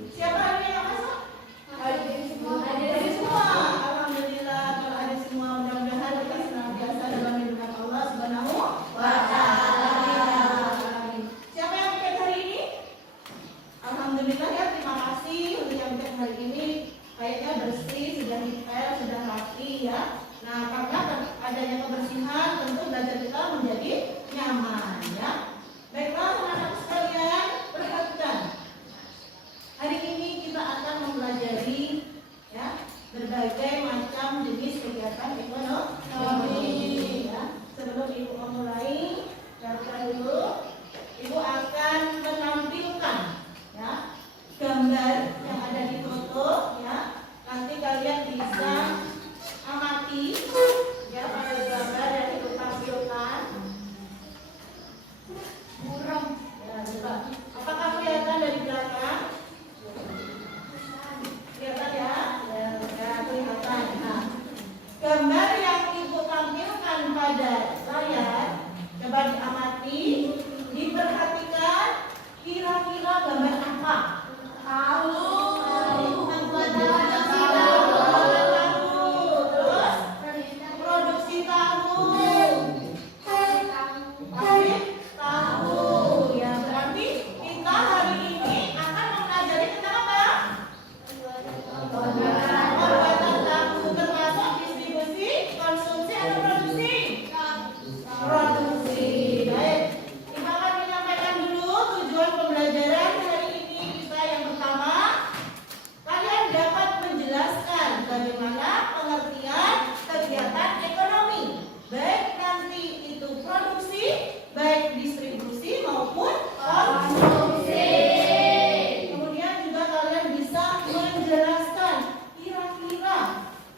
Siapa hari ini yang masuk? Hadir semua. Hadir semua. Alhamdulillah kalau hadir semua, mudah-mudahan kita senantiasa dalam lindungan Allah Subhanahu wa Ta'ala. Siapa yang piket hari ini? Alhamdulillah ya, terima kasih untuk yang piket hari ini. Kayaknya bersih, sudah detail, sudah rapi ya. Nah, karena adanya kebersihan, tentu belajar kita menjadi nyaman ya. Baiklah teman-teman sekalian, perhatikan. Hari ini kita akan mempelajari ya berbagai macam jenis kegiatan ekonomi ya. Sebelum Ibu memulai, daftar dulu. Ibu akan menampilkan ya gambar yang ada di foto ya. Nanti kalian bisa amati ya pada gambar yang Ibu tampilkan. Burung ya, coba. Apakah kelihatan dari belakang? Kelihatan ya? Ya, kelihatan. Nah, gambar yang Ibu tampilkan pada layar, coba diamati, diperhatikan, kira-kira gambar apa? Tahu. Terus produksi tahu. Tahu. Ya, berarti kita hari ini akan mempelajari tentang apa? Pembuatan tahu, termasuk distribusi, konsumsi atau produksi? Produksi. Baik. Ibu akan menyampaikan dulu tujuan pembelajaran hari ini kita. Yang pertama, kalian dapat menjelaskan bagaimana pengertian kegiatan ekonomi, baik nanti itu produksi, baik distribusi maupun konsumsi. Kemudian juga kalian bisa menjelaskan kira-kira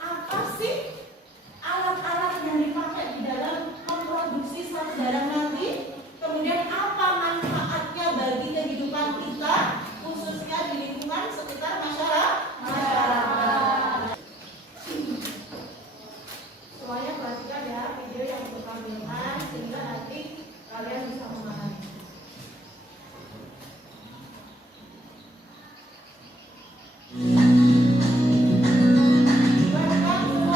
apa sih alat-alat yang dipakai di dalam memproduksi suatu barang nanti. Kemudian apa manfaatnya bagi kehidupan kita, khususnya di lingkungan sekitar masyarakat. Semuanya perhatikan ya video yang Ibu tampilkan sehingga nanti kalian bisa memahami.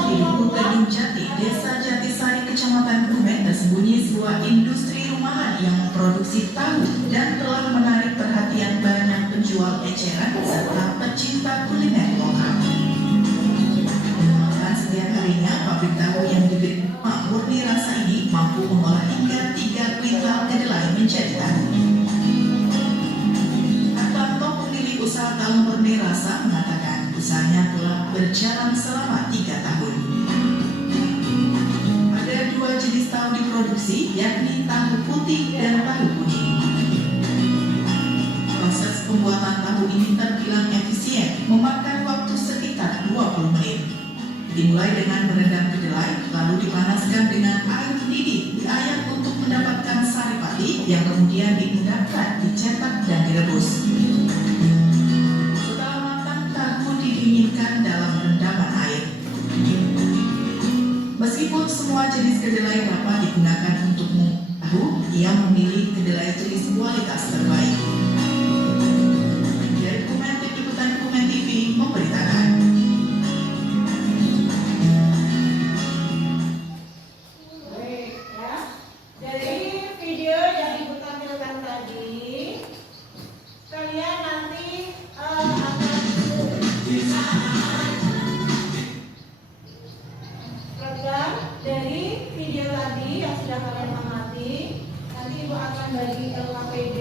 Di Gading Jati, Desa Jatisari, Kecamatan Gumeng, tersembunyi sebuah industri rumahan yang memproduksi tahu dan telah menarik perhatian banyak penjual eceran serta pecinta kuliner lokal. Bahkan setiap harinya, pabrik tahu yang diberi nama Murni Rasa ini mampu mengolah hingga 3 kuintal kedelai menjadi tahu. Hartanto, pemilik usaha tahu Murni Rasa, mengatakan usahanya telah berjalan selama 3 tahun. Ada 2 jenis tahu diproduksi, yakni tahu putih dan tahu kuning. Proses pembuatan tahu ini terbilang efisien, memakan waktu sekitar 20 menit. Dimulai dengan merendam kedelai, lalu dipanaskan dengan air mendidih, diayak untuk mendapatkan sari pati yang kemudian diendapkan, dicetak dan direbus. Setelah matang, tahu didinginkan dalam rendaman air. Meskipun semua jenis kedelai dapat digunakan untuk tahu, ia memilih kedelai jenis kualitas terbaik. Dari Tim Liputan Dokumen TV memberitakan. Baik ya. Dari video yang Ibu tampilkan tadi, kalian nanti akan rekam dari video tadi yang sudah kalian amati. Nanti Ibu akan bagi LKPD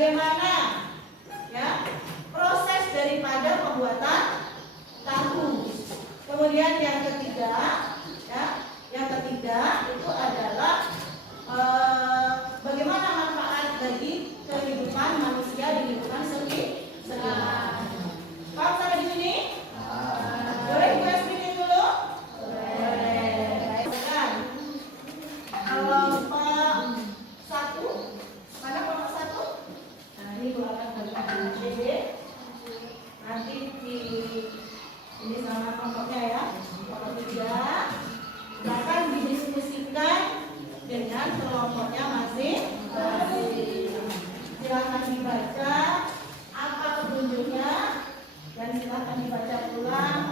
bagaimana ya proses daripada pembuatan tahu. Kemudian yang ketiga, ya, itu adalah bagaimana manfaat bagi kehidupan manusia di lingkungan sekitar. Paham sampai di sini? Boleh Ibu explain dulu? Boleh. Kelompok 1. Mana kelompok 1? Nah, ini keluarkan dari B. Nanti ini sama kelompoknya ya. Kelompok 3 akan didiskusikan dengan kelompoknya masing-masing. Silakan dibaca apa petunjuknya dan silakan dibaca ulang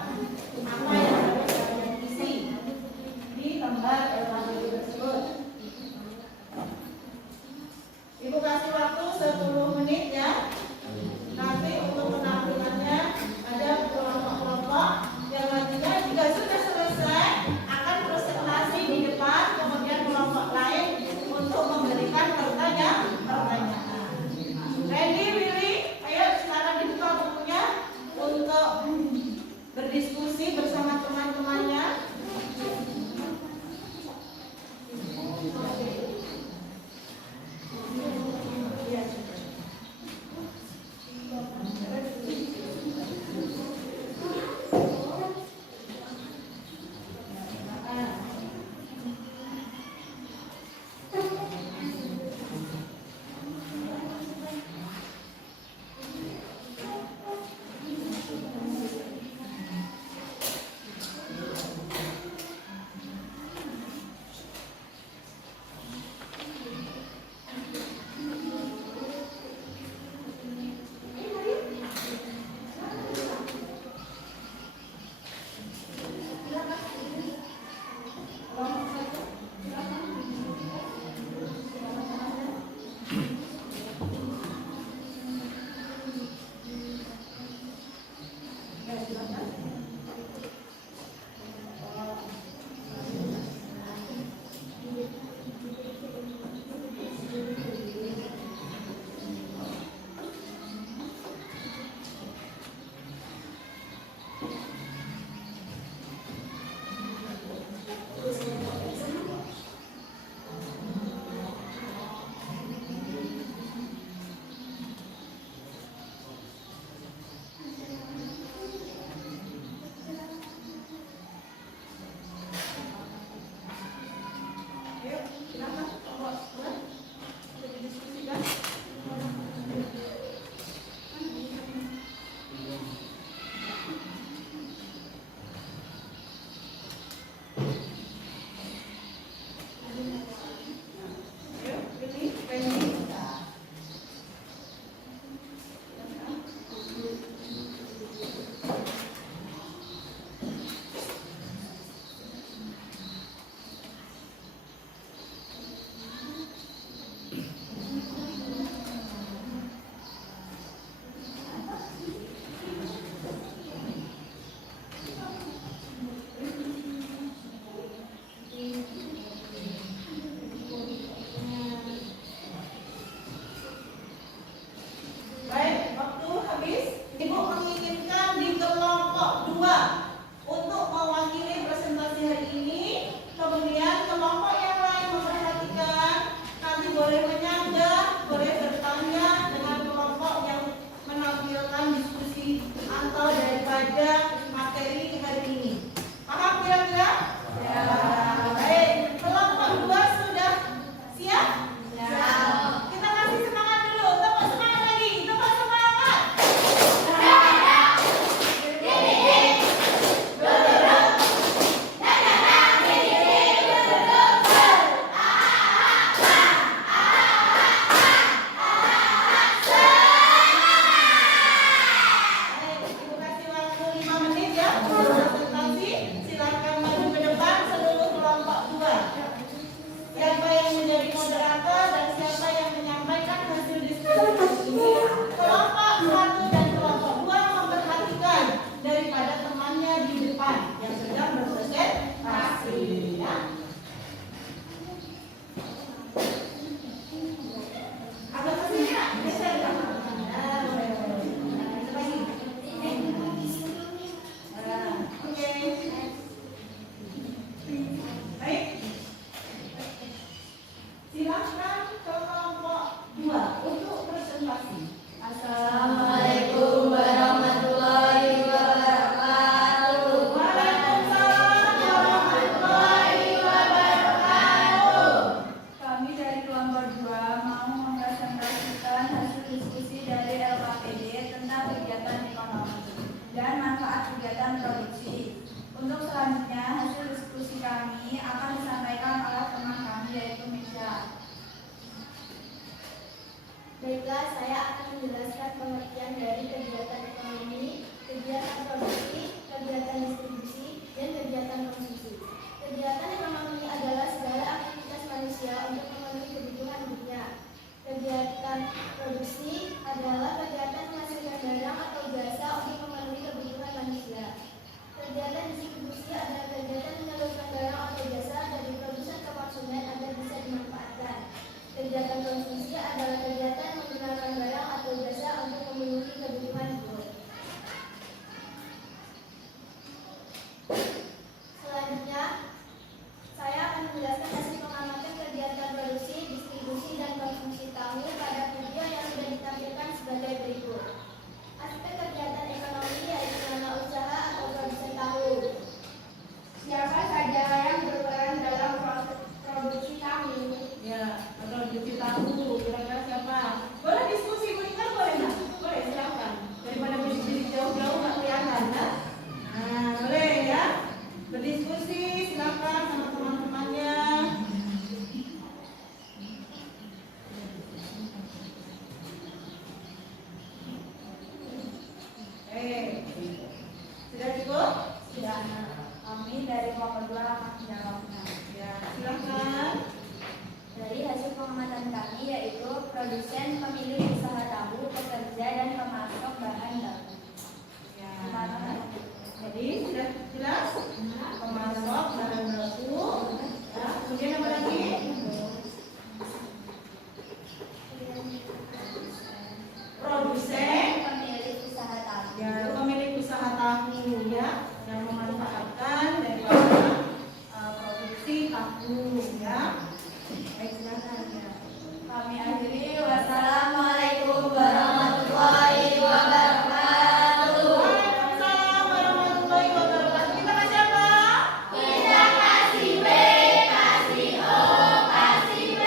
apa yang harus kalian isi di lembar evaluasi tersebut. Ibu kasih waktu 10 menit ya. Nanti untuk penampilannya ada kelompok-kelompok yang nantinya jika sudah selesai akan presentasi di depan, kemudian kelompok lain untuk memberikan pertanyaan. Randy, Willy, ayo sekarang dibuka bukunya untuk berdiskusi bersama teman-temannya. Baiklah, saya akan menjelaskan pengertian dari kegiatan ekonomi, kegiatan produksi, kegiatan distribusi, dan kegiatan konsumsi. Kegiatan ekonomi adalah segala aktivitas manusia untuk memenuhi kebutuhan hidupnya. Kegiatan produksi adalah kegiatan menghasilkan barang atau jasa untuk memenuhi kebutuhan manusia. Kegiatan distribusi adalah kegiatan menyalurkan barang atau jasa dari produsen ke konsumen agar bisa dimanfaatkan. Kegiatan konsumsi adalah kegiatan menggunakan barang atau jasa untuk memenuhi kebutuhan hidup. Selanjutnya, saya akan menjelaskan hasil pengamatan kegiatan produksi, distribusi, dan konsumsi tahu pada video yang sudah ditampilkan sebagai berikut. Aspek kegiatan ekonomi yaitu nama usaha atau produsen tahu. Siapa saja yang berperan dalam proses produksi tahu? Ya, produksi tahu. Kira-kira siapa? Boleh diskusi, kan boleh nggak? Boleh, silakan. Daripada bisik-bisik jauh-jauh nggak kelihatan, kan? Nah, boleh ya. Berdiskusi, silakan sama teman-temannya. Sudah cukup? Sudah. Kami dari Kelompok 2 akan menjawabnya. Ya, silakan. Dari hasil pengamatan kami yaitu produsen, pemilik usaha tahu, pekerja, dan pemasok bahan baku. Ya. Jadi sudah jelas? Pemasok bahan baku. Ya, kemudian apa lagi? Produsen. Pemilik usaha tahu. Ya, pemilik usaha tahu ya, yang memanfaatkan dari produksi tahu ya. Baik, silakan ya. Kami akhiri. Wassalamualaikum warahmatullahi wabarakatuh. Waalaikumsalam warahmatullahi wabarakatuh. Kita kasih apa? Kita kasih B, kasih O, kasih B.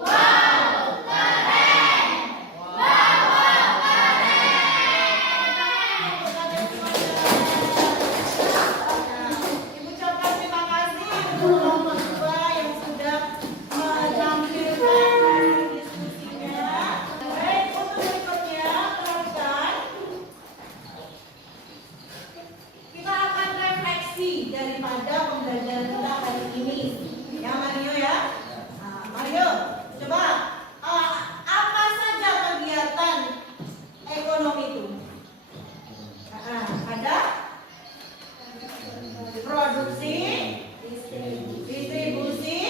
Wow, keren. Wow, Ibu ucapkan terima kasih untuk kelompok 2 yang sudah menampilkan hasil diskusinya. Baik, untuk berikutnya perhatikan. Kita akan refleksi daripada pembelajaran kita hari ini. Ya Mario ya. Nah, Mario, coba apa saja kegiatan ekonomi itu? Ada produksi, distribusi,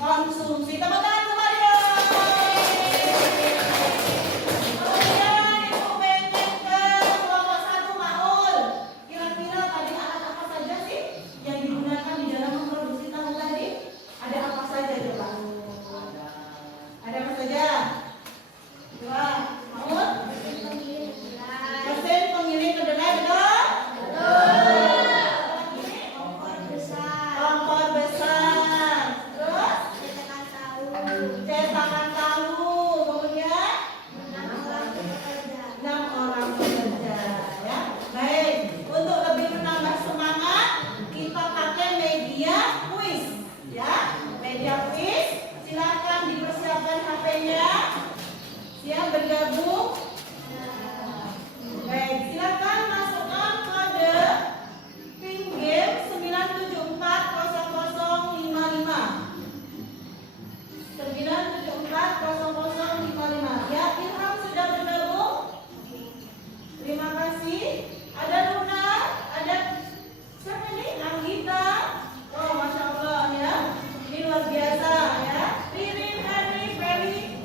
konsumsi. Tepuk tangan untuk Mario. Kemudian Ibu pengen ke kelompok 1 Maul. Kira-kira tadi alat apa saja sih yang digunakan di dalam memproduksi tahu tadi? Ada apa saja coba? Ada apa saja? Coba, Maul. Mesin penggiling kedelai, betul? Kompor besar. Terus? Cetakan tahu. Kemudian? 6 orang bekerja. Ya. Baik. Untuk lebih menambah semangat, kita pakai media kuis. Ya. Media kuis. Silakan dipersiapkan HP-nya. Siap bergabung? Baik, silakan masukkan kode PIN game 9740055. 9740055. Ya, Ilham sudah bergabung? Terima kasih. Ada Luna, ada siapa ini? Anggita. Oh, Masya Allah ya. Ini luar biasa ya. Ririn, Henry, Feli,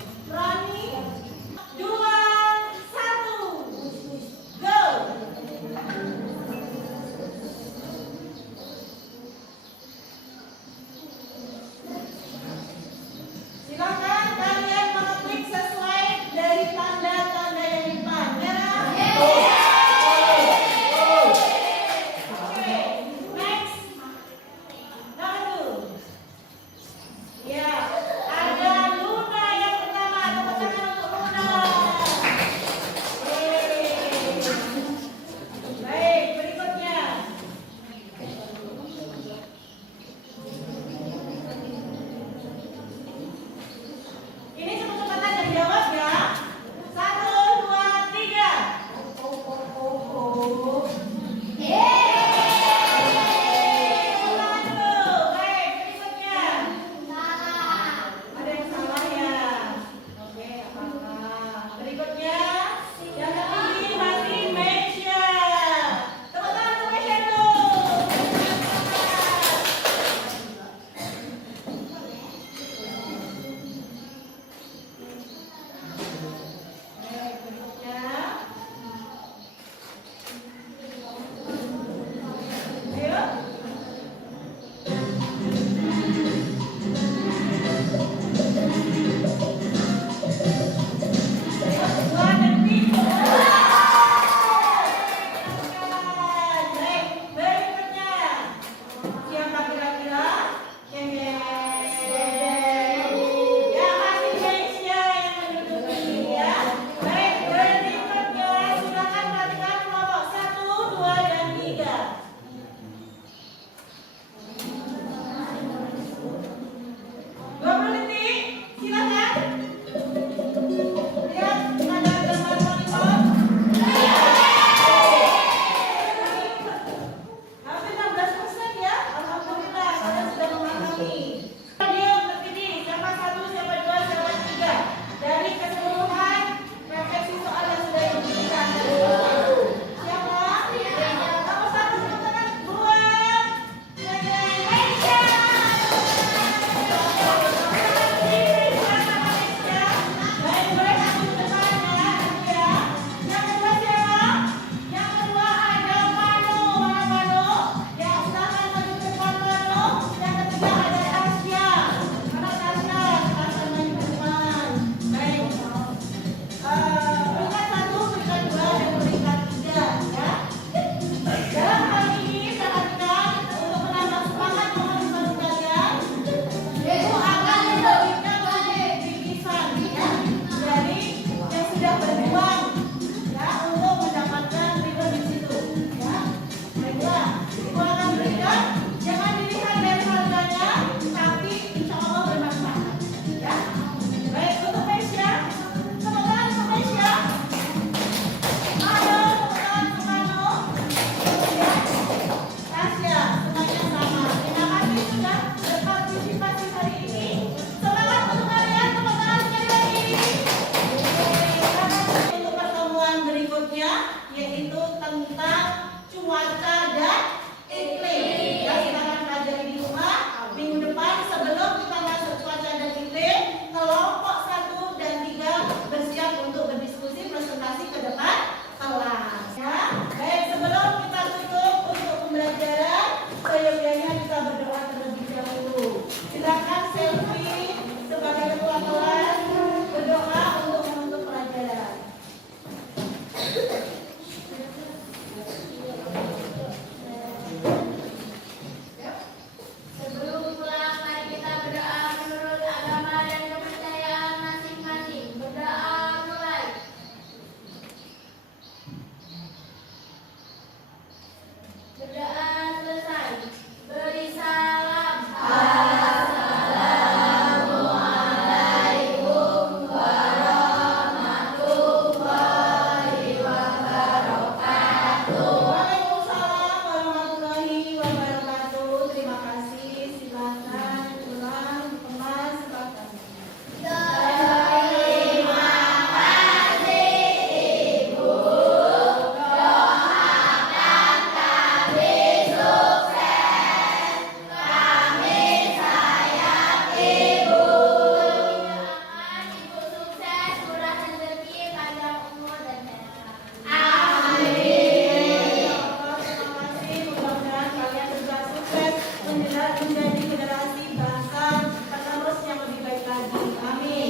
Amin.